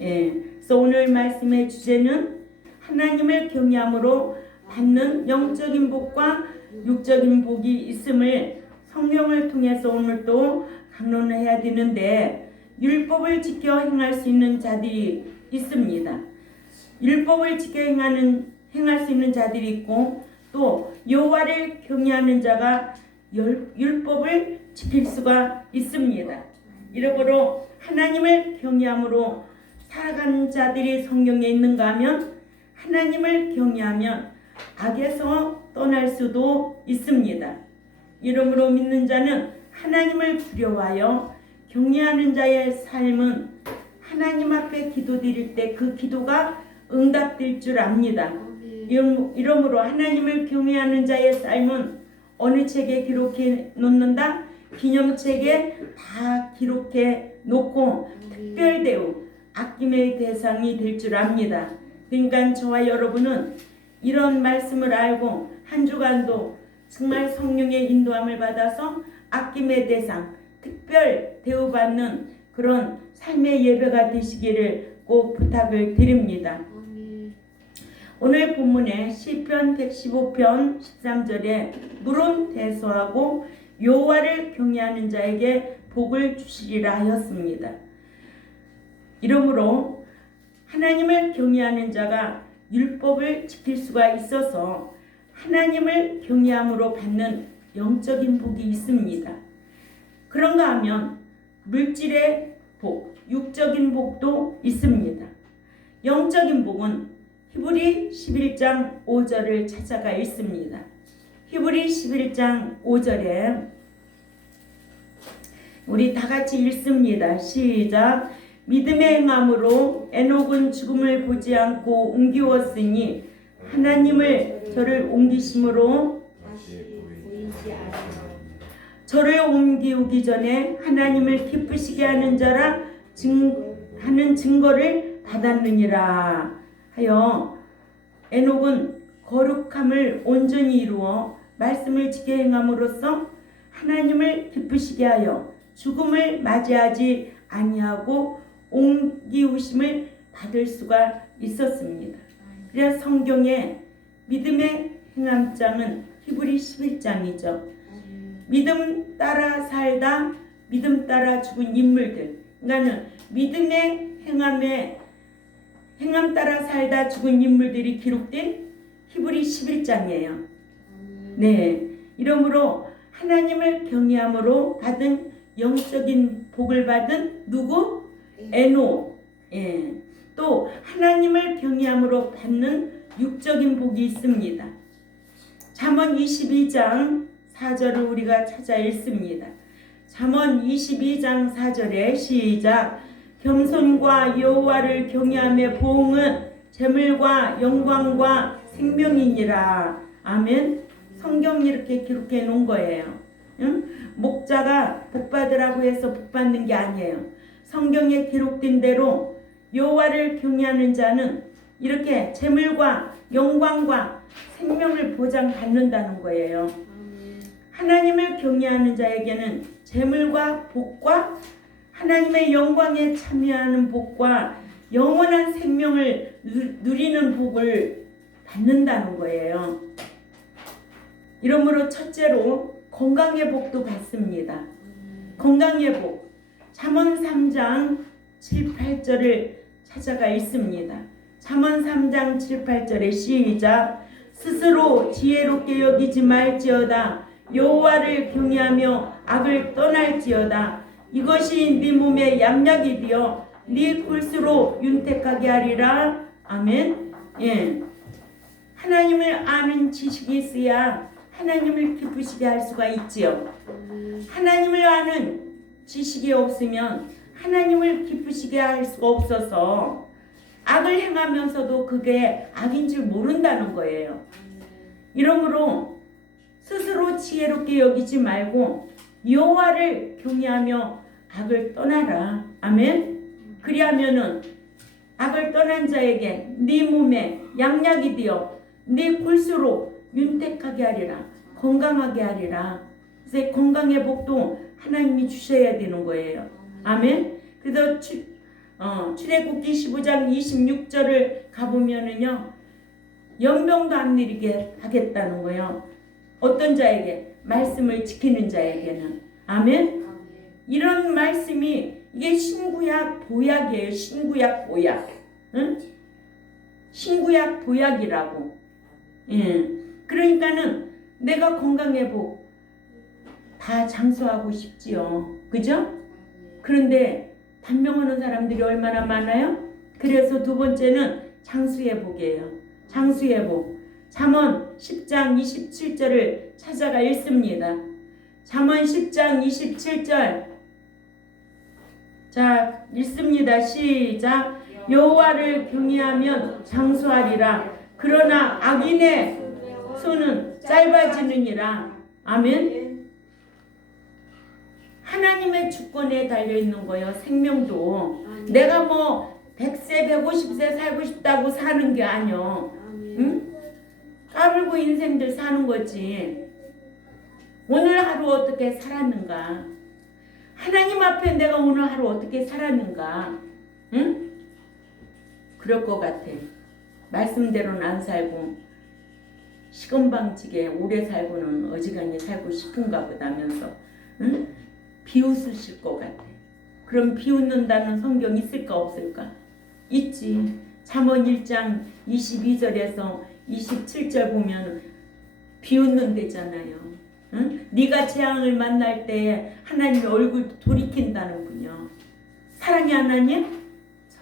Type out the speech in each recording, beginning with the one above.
그래서 오늘 말씀의 주제는 하나님을 경외함으로 받는 영적인 복과 육적인 복이 있음을 성경을 통해서 오늘 또 강론을 해야 되는데, 율법을 지켜 행할 수 있는 자들이 있습니다. 율법을 지켜 행할 수 있는 자들이 있고, 또 여호와를 경외하는 자가 율법을 지킬 수가 있습니다. 이러므로 하나님을 경외함으로 살아가는 자들이 성경에 있는가 하면, 하나님을 경외하면 악에서 떠날 수도 있습니다. 이러므로 믿는 자는 하나님을 두려워하여 경외하는 자의 삶은 하나님 앞에 기도드릴 때 그 기도가 응답될 줄 압니다. 이러므로 하나님을 경외하는 자의 삶은 어느 책에 기록해 놓는다? 기념책에 다 기록해 놓고 특별 대우, 아낌의 대상이 될 줄 압니다. 그러니까 저와 여러분은 이런 말씀을 알고 한 주간도 정말 성령의 인도함을 받아서 아낌의 대상, 특별 대우받는 그런 삶의 예배가 되시기를 꼭 부탁을 드립니다. 오늘 본문에 시편 115편 13절에 물은 대소하고 여호와를 경외하는 자에게 복을 주시리라 하였습니다. 이러므로 하나님을 경외하는 자가 율법을 지킬 수가 있어서 하나님을 경외함으로 받는 영적인 복이 있습니다. 그런가 하면 물질의 복, 육적인 복도 있습니다. 영적인 복은 히브리 11장 5절을 찾아가 있습니다. 히브리 11장 5절에 우리 다 같이 읽습니다. 시작. 믿음의 행함으로 에녹은 죽음을 보지 않고 옮기웠으니 하나님을 저를 옮기심으로 저를 옮기우기 전에 하나님을 기쁘시게 하는 자라 하는 증거를 받았느니라 하여, 에녹은 거룩함을 온전히 이루어 말씀을 지켜 행함으로써 하나님을 기쁘시게 하여 죽음을 맞이하지 아니하고 옮기우심을 받을 수가 있었습니다. 그래서 성경의 믿음의 행함장은 히브리 11장이죠. 믿음 따라 살다, 믿음 따라 죽은 인물들, 그러니까 믿음의 행함 따라 살다 죽은 인물들이 기록된 히브리 11장이에요. 네, 이러므로 하나님을 경외함으로 받은 영적인 복을 받은 누구? 에녹. 또 하나님을 경외함으로 받는 육적인 복이 있습니다. 잠언 22장 4절을 우리가 찾아 읽습니다. 잠언 22장 4절에 시작. 겸손과 여호와를 경외함의 보응은 재물과 영광과 생명이니라. 아멘. 성경이 이렇게 기록해 놓은 거예요. 응? 목자가 복받으라고 해서 복받는 게 아니에요. 성경에 기록된 대로 여호와를 경외하는 자는 이렇게 재물과 영광과 생명을 보장받는다는 거예요. 하나님을 경외하는 자에게는 재물과 복과 하나님의 영광에 참여하는 복과 영원한 생명을 누리는 복을 받는다는 거예요. 이러므로 첫째로 건강의 복도 받습니다. 건강의 복. 잠언 3장 7, 8절을 찾아가 있습니다. 잠언 3장 7, 8절에 시작. 스스로 지혜롭게 여기지 말지어다. 여호와를 경외하며 악을 떠날지어다. 이것이 네 몸에 양약이 되어 네 골수로 윤택하게 하리라. 아멘. 하나님을 아는 지식이 있어야 하나님을 기쁘시게 할 수가 있지요. 하나님을 아는 지식이 없으면 하나님을 기쁘시게 할 수가 없어서 악을 행하면서도 그게 악인 줄 모른다는 거예요. 이러므로 스스로 지혜롭게 여기지 말고 여호와를 경외하며 악을 떠나라. 아멘. 그리하면은 악을 떠난 자에게 네 몸에 양약이 되어 네 골수로 윤택하게 하리라. 건강하게 하리라. 그래서 건강의 복도 하나님이 주셔야 되는 거예요. 아멘. 그래서 출애굽기 15장 26절을 가보면은요, 연병도 안 내리게 하겠다는 거예요. 어떤 자에게? 말씀을 지키는 자에게는. 아멘. 이런 말씀이 이게 신구약 보약이에요. 신구약 보약. 응? 신구약 보약이라고. 예. 그러니까는 내가 건강해 복 다 장수하고 싶지요. 그죠? 그런데 단명하는 사람들이 얼마나 많아요? 그래서 두 번째는 장수의 복이에요. 장수의 복. 잠언 10장 27절을 찾아가 읽습니다. 잠언 10장 27절. 자, 읽습니다. 시작. 여호와를 경외하면 장수하리라. 그러나 악인의 손은 짧아지느니라. 아멘. 하나님의 주권에 달려있는 거예요. 생명도. 내가 뭐 100세 150세 살고 싶다고 사는 게 아니요. 응? 까불고 인생들 사는 거지. 오늘 하루 어떻게 살았는가? 하나님 앞에 내가 오늘 하루 어떻게 살았는가? 응? 그럴 것 같아. 말씀대로는 안 살고 시건방지게 오래 살고는 어지간히 살고 싶은가 보다면서 응? 비웃으실 것 같아. 그럼 비웃는다는 성경 있을까 없을까? 있지. 잠언 1장 22절에서 27절 보면 비웃는 데잖아요. 응? 네가 재앙을 만날 때 하나님의 얼굴 돌이킨다는군요. 사랑의 하나님?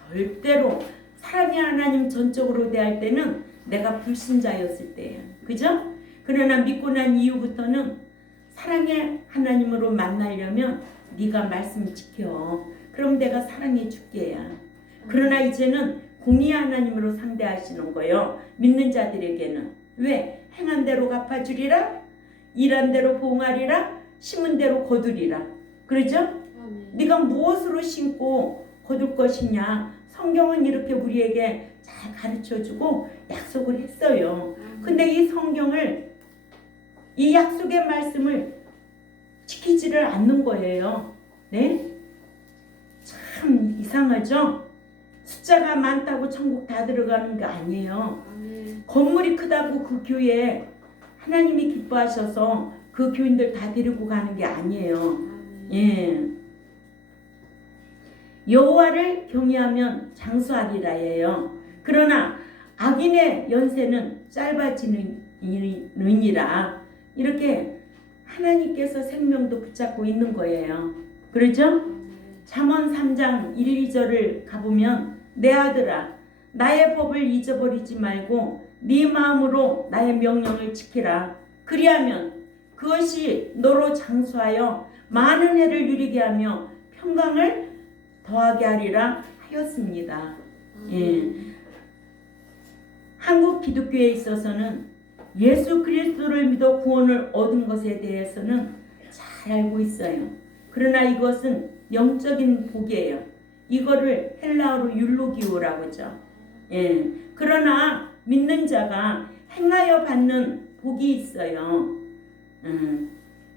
절대로 사랑의 하나님 전적으로 대할 때는 내가 불신자였을 때예요. 그죠? 그러나 믿고 난 이후부터는 사랑의 하나님으로 만나려면 네가 말씀 지켜. 그럼 내가 사랑해 줄게야. 그러나 이제는 공의 하나님으로 상대하시는 거예요. 믿는 자들에게는. 왜? 행한 대로 갚아주리라. 일한 대로 보응하리라. 심은 대로 거두리라. 그러죠? 네가 무엇으로 심고 거둘 것이냐. 성경은 이렇게 우리에게 잘 가르쳐주고 약속을 했어요. 근데 이 성경을 이 약속의 말씀을 지키지를 않는 거예요. 네? 참 이상하죠? 숫자가 많다고 천국 다 들어가는 게 아니에요. 건물이 크다고 그 교회에 하나님이 기뻐하셔서 그 교인들 다 데리고 가는 게 아니에요. 예. 여호와를 경외하면 장수하리라예요. 그러나 악인의 연세는 짧아지느니라. 이렇게 하나님께서 생명도 붙잡고 있는 거예요. 그렇죠? 잠언 3장 1, 2절을 가보면 내 아들아 나의 법을 잊어버리지 말고 네 마음으로 나의 명령을 지키라. 그리하면 그것이 너로 장수하여 많은 해를 누리게 하며 평강을 더하게 하리라 하였습니다. 예. 한국 기독교에 있어서는 예수 그리스도를 믿어 구원을 얻은 것에 대해서는 잘 알고 있어요. 그러나 이것은 영적인 복이에요. 이거를 헬라어로 율로기오라고 하죠. 예. 그러나 믿는 자가 행하여 받는 복이 있어요.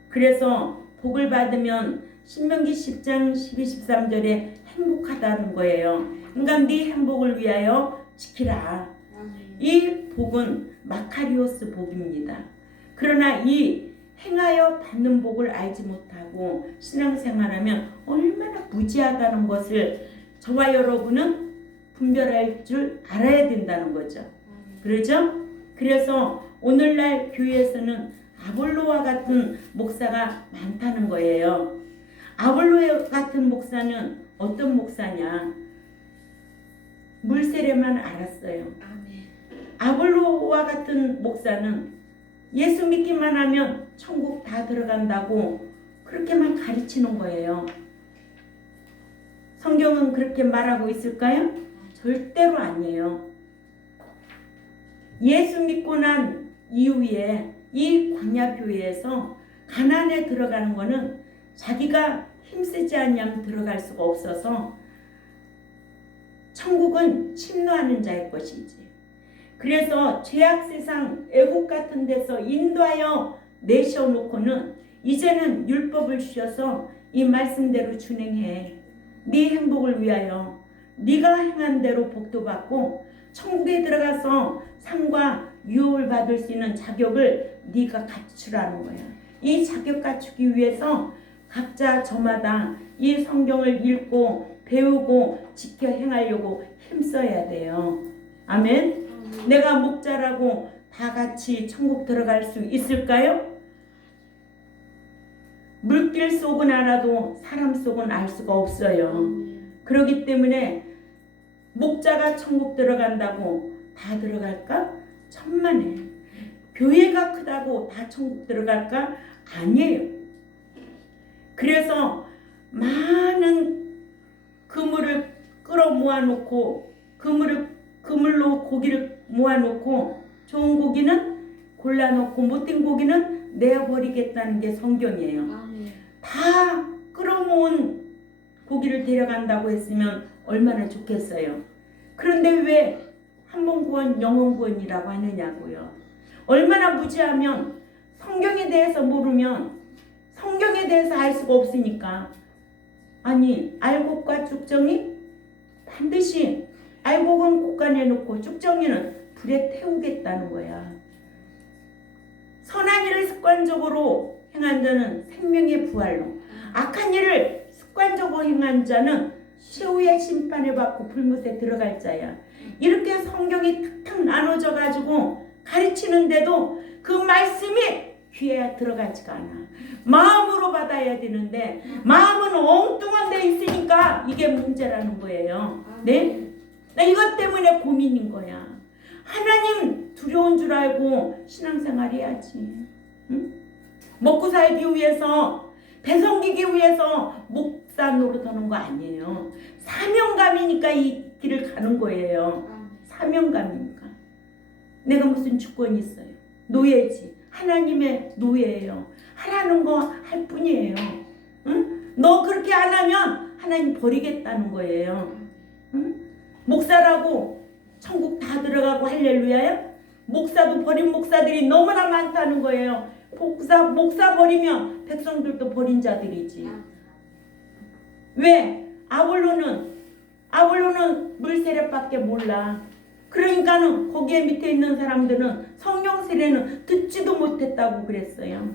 그래서 복을 받으면 신명기 10장 12, 13절에 행복하다는 거예요. 그러니까 네 행복을 위하여 지키라. 이 복은 마카리오스 복입니다. 그러나 이 행하여 받는 복을 알지 못하고 신앙생활하면 얼마나 무지하다는 것을 저와 여러분은 분별할 줄 알아야 된다는 거죠. 그렇죠? 그래서 오늘날 교회에서는 아볼로와 같은 목사가 많다는 거예요. 아볼로 같은 목사는 어떤 목사냐? 물세례만 알았어요. 아볼로와 같은 목사는 예수 믿기만 하면 천국 다 들어간다고 그렇게만 가르치는 거예요. 성경은 그렇게 말하고 있을까요? 절대로 아니에요. 예수 믿고 난 이후에 이 광야교회에서 가나안에 들어가는 거는 자기가 힘쓰지 않으면 들어갈 수가 없어서 천국은 침노하는 자의 것이지. 그래서 죄악 세상 애국 같은 데서 인도하여 내셔놓고는 이제는 율법을 주셔서 이 말씀대로 준행해. 네 행복을 위하여 네가 행한 대로 복도 받고 천국에 들어가서 상과 유업을 받을 수 있는 자격을 네가 갖추라는 거야. 이 자격 갖추기 위해서 각자 저마다 이 성경을 읽고 배우고 지켜 행하려고 힘써야 돼요. 아멘. 내가 목자라고 다 같이 천국 들어갈 수 있을까요? 물길 속은 알아도 사람 속은 알 수가 없어요. 그렇기 때문에 목자가 천국 들어간다고 다 들어갈까? 천만에. 교회가 크다고 다 천국 들어갈까? 아니에요. 그래서 많은 그물을 끌어 모아놓고 그물로 고기를 모아놓고 좋은 고기는 골라놓고 못된 고기는 내어버리겠다는 게 성경이에요. 다 끌어모은 고기를 데려간다고 했으면 얼마나 좋겠어요. 그런데 왜 한 번 구원 영원 구원이라고 하느냐고요. 얼마나 무지하면 성경에 대해서 모르면 성경에 대해서 알 수가 없으니까. 아니 알곡과 쭉정이 반드시 알곡은 곳간에 놓고 쭉정이는 불에 태우겠다는 거야. 선한 일을 습관적으로 행한 자는 생명의 부활로, 악한 일을 습관적으로 행한 자는 최후의 심판을 받고 불못에 들어갈 자야. 이렇게 성경이 탁탁 나눠져 가지고 가르치는데도 그 말씀이 귀에 들어가지가 않아. 마음으로 받아야 되는데 마음은 엉뚱한 데 있으니까 이게 문제라는 거예요. 네? 나 이것 때문에 고민인 거야. 하나님 두려운 줄 알고 신앙생활 해야지. 응? 먹고 살기 위해서, 배 섬기기 위해서 목사 노릇하는 거 아니에요. 사명감이니까 이 길을 가는 거예요. 사명감이니까. 내가 무슨 주권이 있어요? 노예지. 하나님의 노예예요. 하라는 거 할 뿐이에요. 응? 너 그렇게 안 하면 하나님 버리겠다는 거예요. 응? 목사라고 천국 다 들어가고 할렐루야요? 목사도 버린 목사들이 너무나 많다는 거예요. 목사 버리면 백성들도 버린 자들이지. 왜? 아볼로는 물세례밖에 몰라. 그러니까는 거기에 밑에 있는 사람들은 성령 세례는 듣지도 못했다고 그랬어요.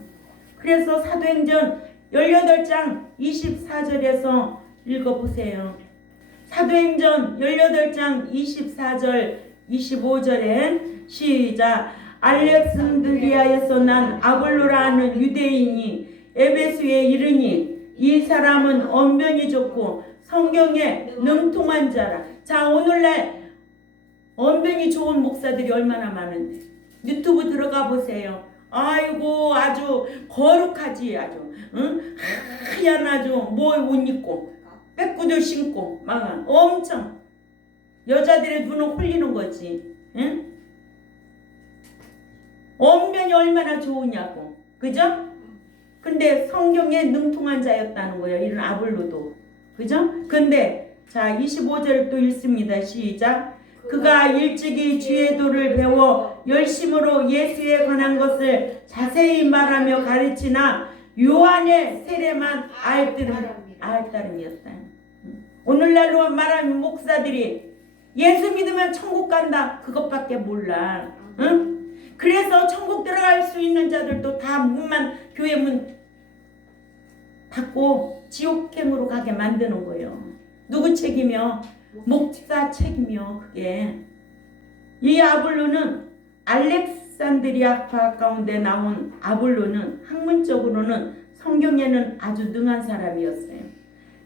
그래서 사도행전 18장 24절에서 읽어보세요. 사도행전 18장 24절 25절에 시작. 알렉산드리아에서 난 아볼로라 하는 유대인이 에베소에 이르니 이 사람은 언변이 좋고 성경에 능통한 자라. 자, 오늘날 언변이 좋은 목사들이 얼마나 많은데 유튜브 들어가 보세요. 아이고 아주 거룩하지. 아주 응? 하얀 아주 뭐 옷 입고 빼꾸들 신고 막 엄청 여자들의 눈을 홀리는 거지. 응? 언변이 얼마나 좋으냐고. 그죠? 근데 성경에 능통한 자였다는 거예요. 이런 아볼로도. 그죠? 근데 자 25절 또 읽습니다. 시작. 그가 일찍이 주의 도를 배워 열심으로 예수에 관한 것을 자세히 말하며 가르치나 요한의 세례만 알따름이었다. 오늘날로 말하는 목사들이 예수 믿으면 천국 간다 그것밖에 몰라. 응? 그래서 천국 들어갈 수 있는 자들도 다 문만 교회 문 닫고 지옥행으로 가게 만드는 거예요. 누구 책임이요? 목사 책임이요. 그게 이 아볼로는 알렉산드리아파 가운데 나온 아볼로는 학문적으로는 성경에는 아주 능한 사람이었어요.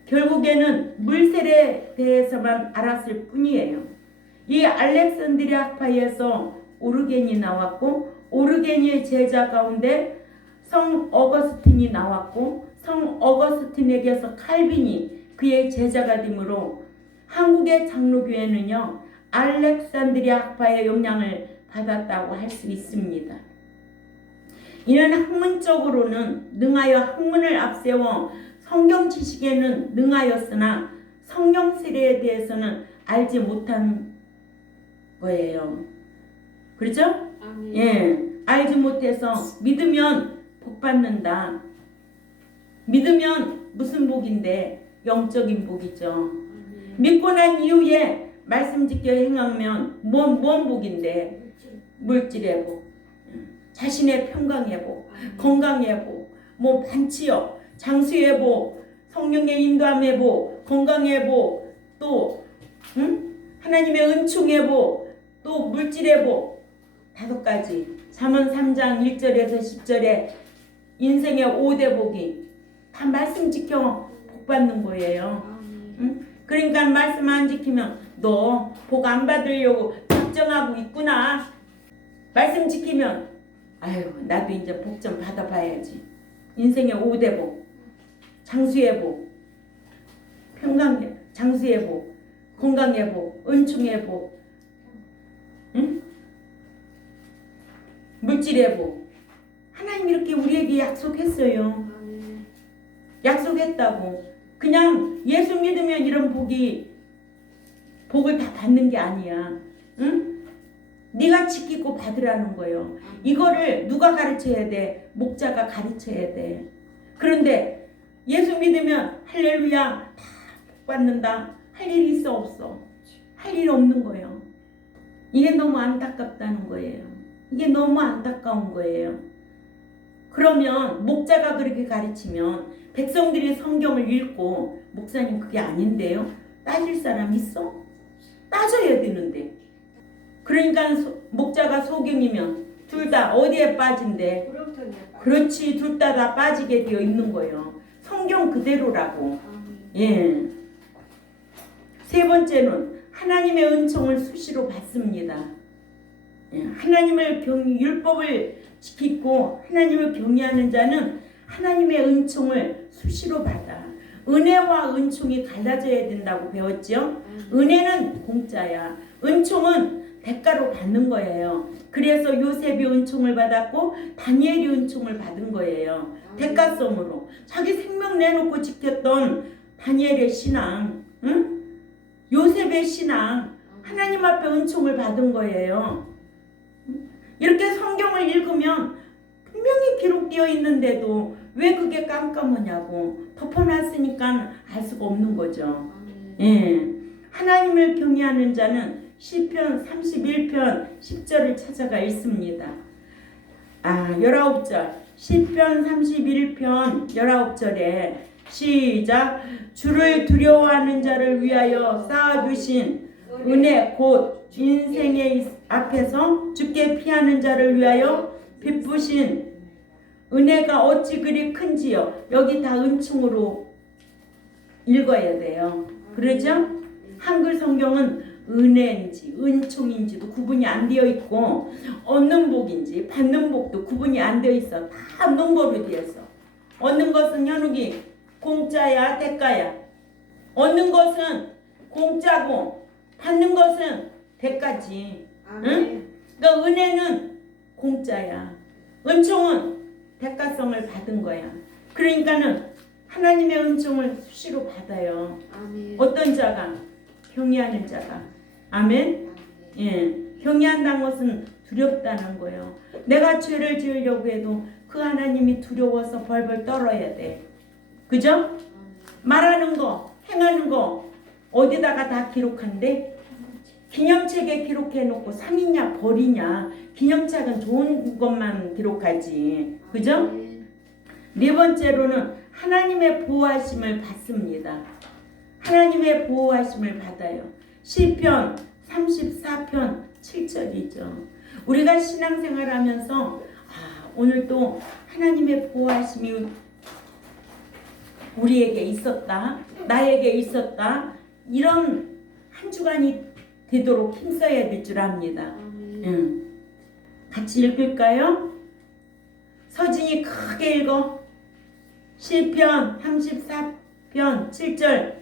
결국에는 물세례에 대해서만 알았을 뿐이에요. 이 알렉산드리아파에서 오르겐이 나왔고 오르겐의 제자 가운데 성 어거스틴이 나왔고 성 어거스틴에게서 칼빈이 그의 제자가 되므로 한국의 장로교회는요 알렉산드리아 학파의 영향을 받았다고 할 수 있습니다. 이는 학문적으로는 능하여 학문을 앞세워 성경 지식에는 능하였으나 성령 세례에 대해서는 알지 못한 거예요. 그렇죠? 예, 알지 못해서 믿으면 복 받는다. 믿으면 무슨 복인데? 영적인 복이죠. 믿고 난 이후에 말씀 지켜 행하면 뭔 복인데? 물질의 복, 자신의 평강의 복, 건강의 복, 뭐 반치요, 장수의 복, 성령의 인도함의 복, 건강의 복, 또 하나님의 은총의 복, 또 물질의 복, 5가지. 잠언 3장 1절에서 10절에 인생의 5대 복이 다 말씀 지켜 복 받는 거예요. 그러니까 말씀 안 지키면 너 복 안 받으려고 작정하고 있구나. 말씀 지키면 아유 나도 이제 복 좀 받아봐야지. 인생의 5대 복, 장수의 복, 평강의 장수의 복, 건강의 복, 은총의 복, 물질의 복. 하나님 이렇게 우리에게 약속했어요. 약속했다고. 그냥 예수 믿으면 이런 복을 다 받는 게 아니야. 응? 네가 지키고 받으라는 거예요. 이거를 누가 가르쳐야 돼? 목자가 가르쳐야 돼. 그런데 예수 믿으면 할렐루야 다 복 받는다. 할 일이 있어 없어? 할 일이 없는 거예요. 이게 너무 안타깝다는 거예요. 이게 너무 안타까운 거예요. 그러면 목자가 그렇게 가르치면 백성들이 성경을 읽고 목사님 그게 아닌데요? 따질 사람 있어? 따져야 되는데. 그러니까 목자가 소경이면 둘 다 어디에 빠진대? 그렇지, 둘 다 빠지게 되어 있는 거예요. 성경 그대로라고. 예. 세 번째는 하나님의 은총을 수시로 받습니다. 예. 하나님을 율법을 지키고 하나님을 경외하는 자는 하나님의 은총을 수시로 받아. 은혜와 은총이 갈라져야 된다고 배웠죠? 은혜는 공짜야. 은총은 대가로 받는 거예요. 그래서 요셉이 은총을 받았고 다니엘이 은총을 받은 거예요. 대가성으로. 자기 생명 내놓고 지켰던 다니엘의 신앙, 요셉의 신앙, 하나님 앞에 은총을 받은 거예요. 이렇게 성경을 읽으면 분명히 기록되어 있는데도 왜 그게 깜깜하냐고. 덮어놨으니까 알 수가 없는 거죠. 예. 하나님을 경외하는 자는 시편 31편 10절을 찾아가 읽습니다. 19절. 시편 31편 19절에 시작. 주를 두려워하는 자를 위하여 쌓아두신 은혜 곧 인생의 앞에서 주께 피하는 자를 위하여 베푸신 은혜가 어찌 그리 큰지요. 여기 다 은총으로 읽어야 돼요. 그러죠? 한글 성경은 은혜인지 은총인지도 구분이 안 되어 있고 얻는 복인지 받는 복도 구분이 안 되어 있어. 다 농거로 되어 있어. 얻는 것은 현욱이 공짜야 대가야. 얻는 것은 공짜고 받는 것은 대가지. 응? 그러니까 은혜는 공짜야. 은총은 대가성을 받은 거야. 그러니까는 하나님의 은총을 수시로 받아요. 아멘. 어떤 자가? 경외하는 자가. 아멘. 예, 경외한다는 것은 두렵다는 거예요. 내가 죄를 지으려고 해도 그 하나님이 두려워서 벌벌 떨어야 돼. 그죠? 말하는 거, 행하는 거 어디다가 다 기록한대? 기념책에 기록해놓고 상이냐 벌이냐. 기념책은 좋은 것만 기록하지. 그죠? 네 번째로는 하나님의 보호하심을 받습니다. 하나님의 보호하심을 받아요. 시편 34편 7절이죠. 우리가 신앙생활하면서 오늘 또 하나님의 보호하심이 우리에게 있었다. 나에게 있었다. 이런 한 주간이 되도록 힘써야 될 줄 압니다. 같이 읽을까요? 서진이 크게 읽어. 시편 34편 7절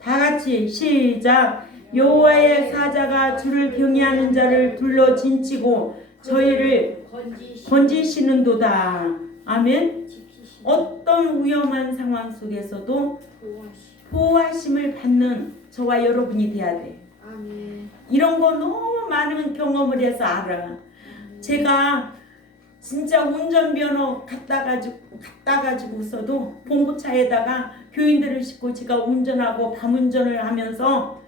다 같이 시작. 여호와의 사자가 주를 경외하는 자를 둘러 진치고 저희를 건지시는도다. 아멘. 어떤 위험한 상황 속에서도 보호하심을 받는 저와 여러분이 돼야 돼. 이런 거 너무 많은 경험을 해서 알아. 제가 진짜 운전면허 갖다 가지고서도 봉고차에다가 교인들을 싣고 제가 운전하고 밤운전을 하면서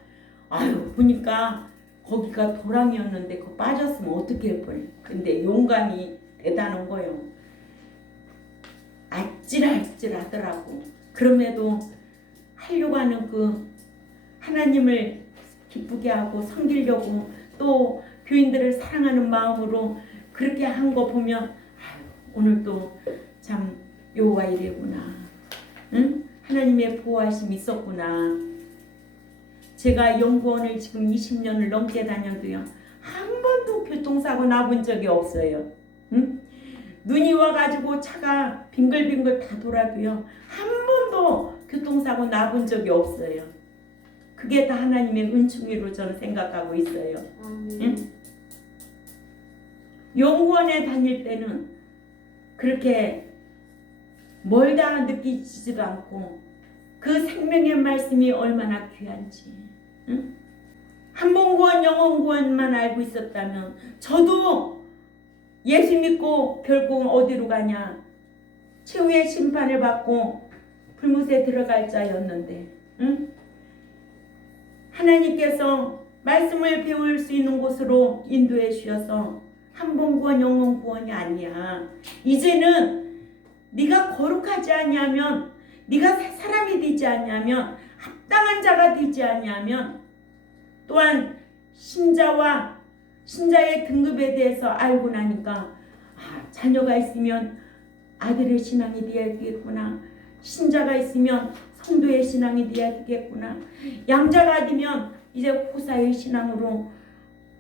아유 보니까 거기가 도랑이었는데 그거 빠졌으면 어떻게 해버려. 근데 용감이 대단한 거예요. 아찔아찔하더라고. 그럼에도 하려고 하는 그 하나님을 기쁘게 하고 섬기려고 또 교인들을 사랑하는 마음으로 그렇게 한 거 보면 아유, 오늘도 참 여호와 이래구나. 응? 하나님의 보호하심이 있었구나. 제가 연구원을 지금 20년을 넘게 다녀도요. 한 번도 교통사고 나본 적이 없어요. 응? 눈이 와가지고 차가 빙글빙글 다 돌아도요. 한 번도 교통사고 나본 적이 없어요. 그게 다 하나님의 은총이로 저는 생각하고 있어요. 응? 연구원에 다닐 때는 그렇게 멀다 느끼지도 않고 그 생명의 말씀이 얼마나 귀한지. 응? 한본구원 영원구원만 알고 있었다면 저도 예수 믿고 결국 어디로 가냐, 최후의 심판을 받고 불못에 들어갈 자였는데, 응? 하나님께서 말씀을 배울 수 있는 곳으로 인도해 주셔서 한본구원 영원구원이 아니야. 이제는 네가 거룩하지 않냐면, 네가 사람이 되지 않냐면, 합당한 자가 되지 않냐면, 또한 신자의 등급에 대해서 알고 나니까 자녀가 있으면 아들의 신앙이 되어야 되겠구나. 신자가 있으면 성도의 신앙이 되어야 되겠구나. 양자가 되면 이제 후사의 신앙으로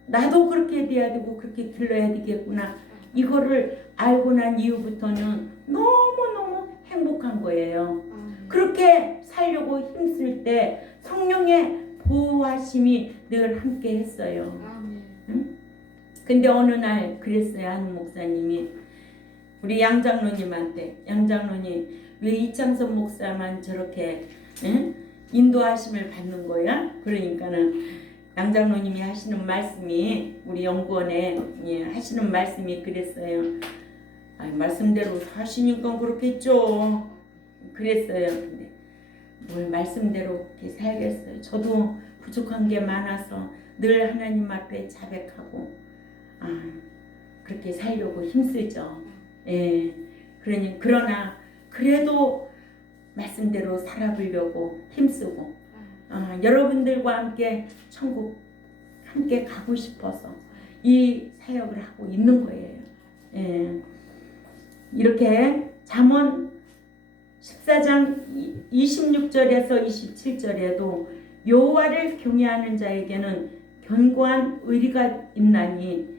나도 그렇게 돼야 되고 그렇게 길러야 되겠구나. 이거를 알고 난 이후부터는 너무너무 행복한 거예요. 그렇게 살려고 힘쓸 때 성령의 보호하심이 늘 함께 했어요. 응? 근데 어느 날 그랬어요. 한 목사님이 우리 양장로님한테, 양장로님 왜 이창섭 목사만 저렇게 인도하심을 받는 거야? 그러니까는 양장로님이 하시는 말씀이, 우리 연구원에 하시는 말씀이 그랬어요. 말씀대로 사시니까 그렇겠죠. 그랬어요. 근데 뭘 말씀대로 그렇게 살겠어요. 저도 부족한 게 많아서 늘 하나님 앞에 자백하고 그렇게 살려고 힘쓰죠. 예. 그러나 그래도 말씀대로 살아보려고 힘쓰고 여러분들과 함께 천국 함께 가고 싶어서 이 사역을 하고 있는 거예요. 예. 이렇게 잠언 14장 26절에서 27절에도 여호와를 경외하는 자에게는 견고한 의리가 있나니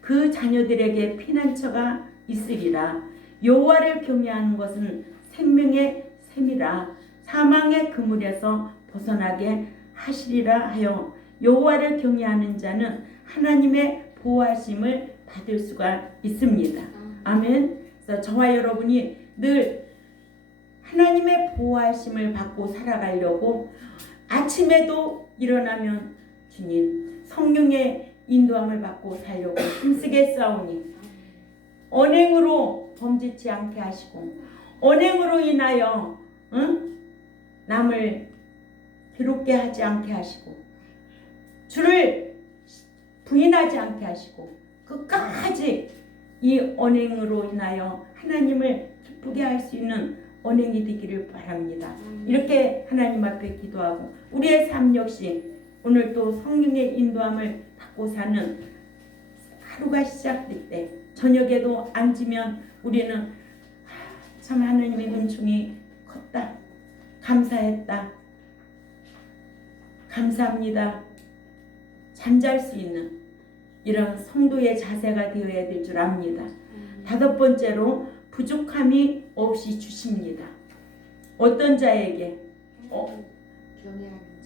그 자녀들에게 피난처가 있으리라. 여호와를 경외하는 것은 생명의 샘이라 사망의 그물에서 벗어나게 하시리라 하여 여호와를 경외하는 자는 하나님의 보호하심을 받을 수가 있습니다. 아멘. 그래서 저와 여러분이 늘 하나님의 보호하심을 받고 살아가려고 아침에도 일어나면 주님 성령의 인도함을 받고 살려고 힘쓰겠사오니 언행으로 범죄치 않게 하시고 언행으로 인하여 남을 괴롭게 하지 않게 하시고 주를 부인하지 않게 하시고 끝까지 이 언행으로 인하여 하나님을 기쁘게 할 수 있는 언행이 되기를 바랍니다. 이렇게 하나님 앞에 기도하고 우리의 삶 역시 오늘 또 성령의 인도함을 받고 사는 하루가 시작될 때 저녁에도 앉으면 우리는 참 하나님의 은총이 컸다. 감사했다. 감사합니다. 잠잘 수 있는 이런 성도의 자세가 되어야 될 줄 압니다. 다섯 번째로 부족함이 없이 주십니다. 어떤 자에게?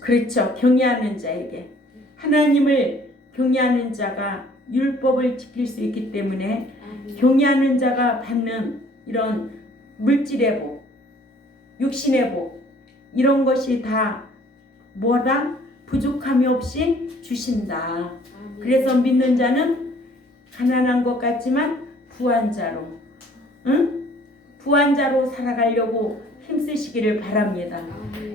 그렇죠. 경외하는 자에게. 하나님을 경외하는 자가 율법을 지킬 수 있기 때문에 경외하는 자가 받는 이런 물질의 복, 육신의 복 이런 것이 다 뭐다? 부족함이 없이 주신다. 그래서 믿는 자는 가난한 것 같지만 부한 자로, 응? 부한 자로 살아가려고 힘쓰시기를 바랍니다.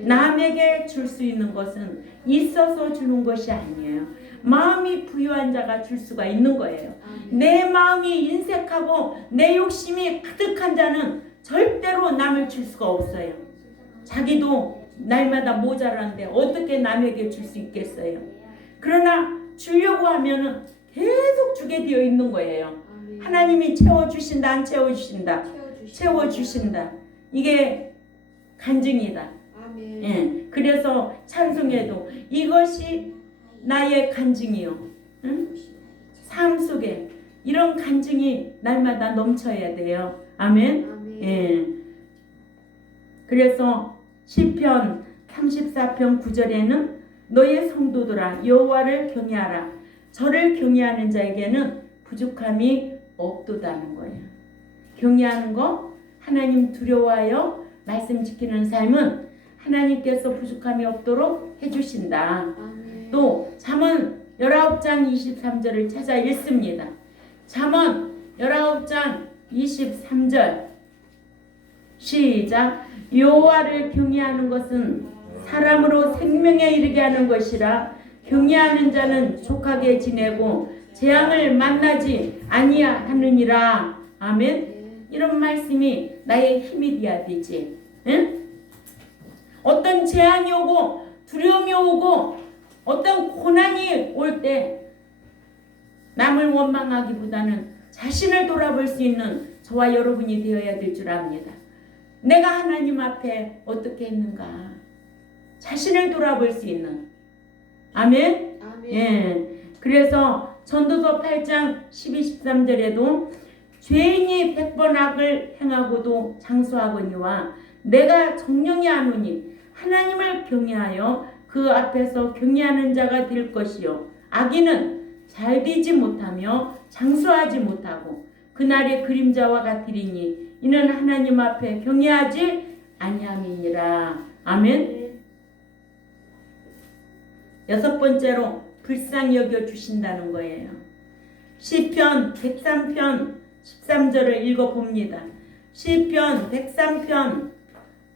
남에게 줄 수 있는 것은 있어서 주는 것이 아니에요. 마음이 부유한 자가 줄 수가 있는 거예요. 내 마음이 인색하고 내 욕심이 가득한 자는 절대로 남을 줄 수가 없어요. 자기도 날마다 모자란데 어떻게 남에게 줄 수 있겠어요. 그러나 주려고 하면은 계속 주게 되어 있는 거예요. 하나님이 채워주신다, 안 채워주신다? 채워주신다. 이게 간증이다. 예, 그래서 찬송에도 이것이 나의 간증이요. 응? 삶 속에 이런 간증이 날마다 넘쳐야 돼요. 아멘. 예. 그래서 시편 34편 9절에는 너의 성도들아 여호와를 경외하라. 저를 경외하는 자에게는 부족함이 없도다는 거예요. 경외하는 거, 하나님 두려워하여 말씀 지키는 삶은 하나님께서 부족함이 없도록 해주신다. 또 잠언 19장 23절을 찾아 읽습니다. 잠언 19장 23절 시작. 여호와를 경외하는 것은 사람으로 생명에 이르게 하는 것이라 경외하는 자는 족하게 지내고 재앙을 만나지 아니하느니라. 아멘. 이런 말씀이 나의 힘이 되어야 되지. 응? 어떤 재앙이 오고 두려움이 오고 어떤 고난이 올 때 남을 원망하기보다는 자신을 돌아볼 수 있는 저와 여러분이 되어야 될 줄 압니다. 내가 하나님 앞에 어떻게 했는가? 자신을 돌아볼 수 있는. 아멘? 예. 그래서 전도서 8장 12, 13절에도 죄인이 100번 악을 행하고도 장수하거니와 내가 정령이 아노니 하나님을 경외하여 그 앞에서 경외하는 자가 될 것이요 악인은 잘되지 못하며 장수하지 못하고 그날의 그림자와 같으리니 이는 하나님 앞에 경외하지 아니함이니라. 아멘. 여섯 번째로 불쌍히 여겨 주신다는 거예요. 시편 103편 13절을 읽어봅니다. 시편 103편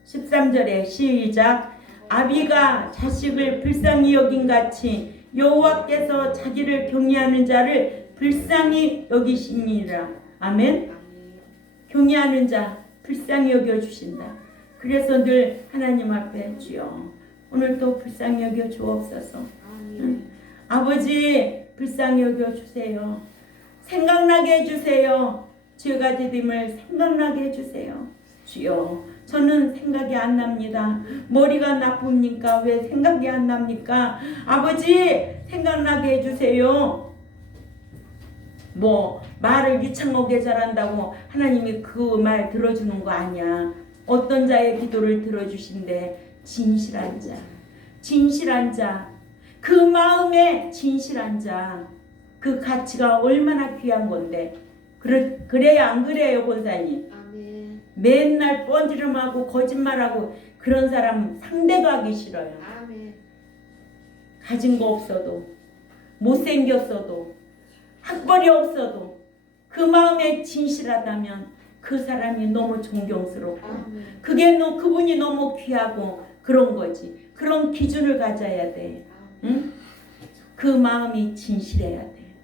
13절에 시작. 아비가 자식을 불쌍히 여긴같이 여호와께서 자기를 경외하는 자를 불쌍히 여기시니라. 아멘. 경외하는 자 불쌍히 여겨주신다. 그래서 늘 하나님 앞에 주여 오늘도 불쌍히 여겨 주옵소서. 응? 아버지 불쌍히 여겨 주세요. 생각나게 해주세요. 죄가 되림을 생각나게 해주세요. 주여 저는 생각이 안 납니다. 머리가 나쁩니까? 왜 생각이 안 납니까? 아버지 생각나게 해주세요. 뭐 말을 유창하게 잘한다고 하나님이 그 말 들어주는 거 아니야. 어떤 자의 기도를 들어주신대. 진실한 자, 진실한 자, 그 마음에 진실한 자, 그 가치가 얼마나 귀한 건데. 그래야 안 그래요, 권사님? 아멘. 맨날 뻔지름하고 거짓말하고 그런 사람 상대가 하기 싫어요. 아멘. 가진 거 없어도, 못생겼어도, 학벌이 없어도 그 마음에 진실하다면 그 사람이 너무 존경스럽고 그분이 너무 귀하고 그런 거지. 그런 기준을 가져야 돼. 응? 그 마음이 진실해야 돼.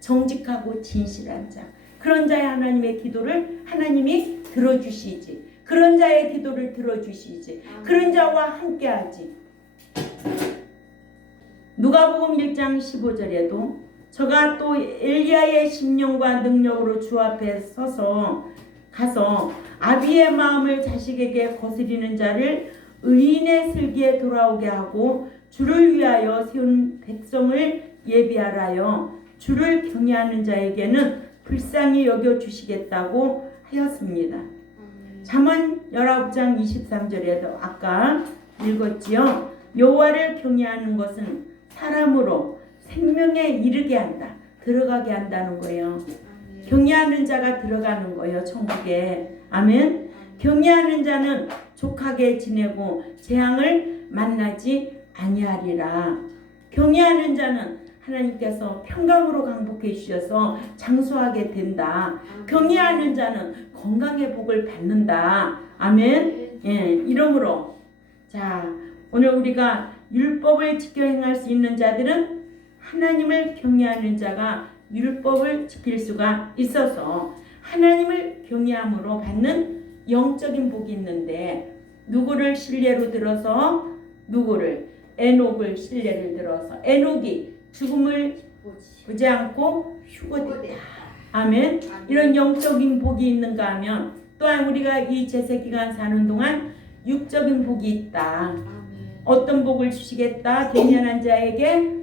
정직하고 진실한 자. 그런 자의 하나님의 기도를 하나님이 들어주시지. 그런 자의 기도를 들어주시지. 그런 자와 함께하지. 누가복음 1장 15절에도 저가 또 엘리야의 심령과 능력으로 주 앞에 가서 아비의 마음을 자식에게 거스리는 자를 의인의 슬기에 돌아오게 하고 주를 위하여 세운 백성을 예비하라여 주를 경외하는 자에게는 불쌍히 여겨주시겠다고 하였습니다. 잠언 19장 23절에도 아까 읽었지요. 여호와를 경외하는 것은 사람으로 생명에 이르게 한다. 들어가게 한다는 거예요. 경외하는 자가 들어가는 거예요. 천국에. 아멘. 경외하는 자는 족하게 지내고 재앙을 만나지 아니하리라. 경외하는 자는 하나님께서 평강으로 강복해 주셔서 장수하게 된다. 경외하는 자는 건강의 복을 받는다. 아멘. 예, 이러므로 자, 오늘 우리가 율법을 지켜 행할 수 있는 자들은 하나님을 경외하는 자가 율법을 지킬 수가 있어서 하나님을 경외함으로 받는 영적인 복이 있는데 누구를 신뢰로 들어서 누구를 에녹을 신뢰를 들어서 에녹이 죽음을 보지 않고 휴거됐다. 아멘. 이런 영적인 복이 있는가 하면 또한 우리가 이 제세기간 사는 동안 육적인 복이 있다. 어떤 복을 주시겠다? 경외하는 자에게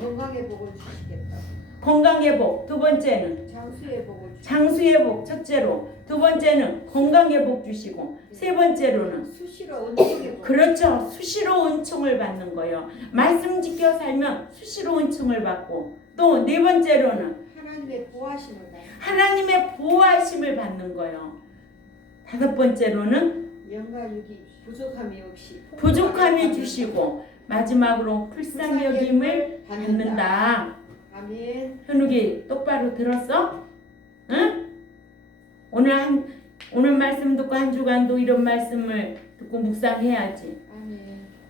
건강의 복을 주시겠다. 건강의 복. 두 번째는 장수의 복. 첫째로. 두 번째는 건강의 복 주시고 세 번째로는 수시로 은총의 복. 그렇죠. 수시로 은총을 받는 거예요. 말씀 지켜 살면 수시로 은총을 받고 또 네 번째로는 하나님의 보호하심을 받는 거예요. 다섯 번째로는 영과 육이 부족함이 주시고 마지막으로 불쌍히 여김을 받는다. 아멘. 현욱이 똑바로 들었어? 응? 오늘 말씀 듣고 한 주간도 이런 말씀을 듣고 묵상해야지. 아멘.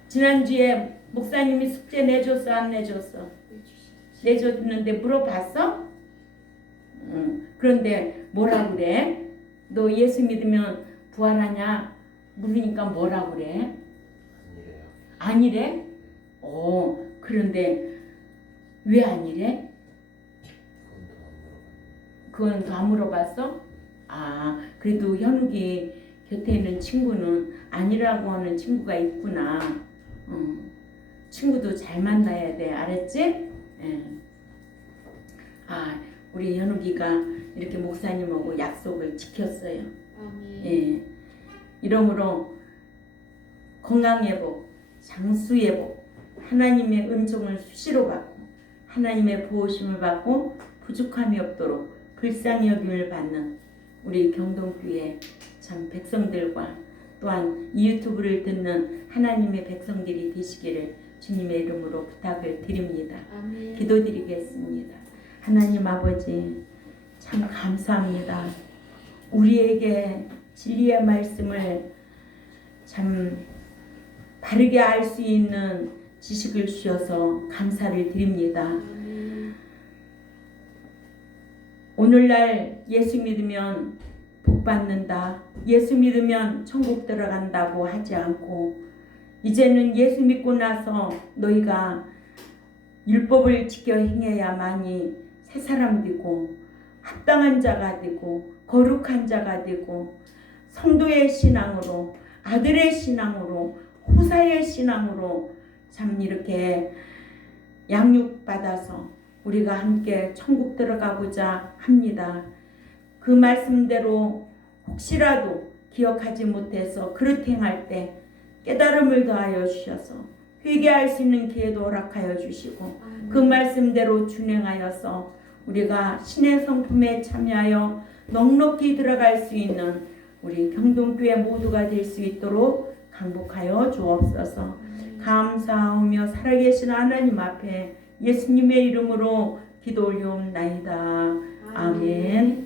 지난주에 목사님이 숙제 내줬어 안 내줬어? 내줬는데 물어봤어? 그런데 뭐라 그래? 너 예수 믿으면 부활하냐? 물으니까 뭐라 그래? 아니래? 그런데 왜 아니래? 그건 더 안 물어봤어? 그래도 현욱이 곁에 있는 친구는 아니라고 하는 친구가 있구나. 친구도 잘 만나야 돼. 알았지? 예. 우리 현욱이가 이렇게 목사님하고 약속을 지켰어요. 예. 이러므로 건강의 복, 장수의 복, 하나님의 은총을 수시로 받고 하나님의 보호심을 받고 부족함이 없도록 불쌍히 여김을 받는 우리 경동교회 참 백성들과 또한 이 유튜브를 듣는 하나님의 백성들이 되시기를 주님의 이름으로 부탁을 드립니다. 아멘. 기도드리겠습니다. 하나님 아버지 참 감사합니다. 우리에게 진리의 말씀을 참 바르게 알 수 있는 지식을 주셔서 감사를 드립니다. 오늘날 예수 믿으면 복 받는다. 예수 믿으면 천국 들어간다고 하지 않고 이제는 예수 믿고 나서 너희가 율법을 지켜 행해야만이 새 사람 되고 합당한 자가 되고 거룩한 자가 되고 성도의 신앙으로 아들의 신앙으로 후사의 신앙으로 참 이렇게 양육받아서 우리가 함께 천국 들어가고자 합니다. 그 말씀대로 혹시라도 기억하지 못해서 그릇 행할 때 깨달음을 더하여 주셔서 회개할 수 있는 기회도 허락하여 주시고 그 말씀대로 준행하여서 우리가 신의 성품에 참여하여 넉넉히 들어갈 수 있는 우리 경동교회 모두가 될 수 있도록 강복하여 주옵소서. 감사하며 살아계신 하나님 앞에 예수님의 이름으로 기도 올려옵나이다. 아멘.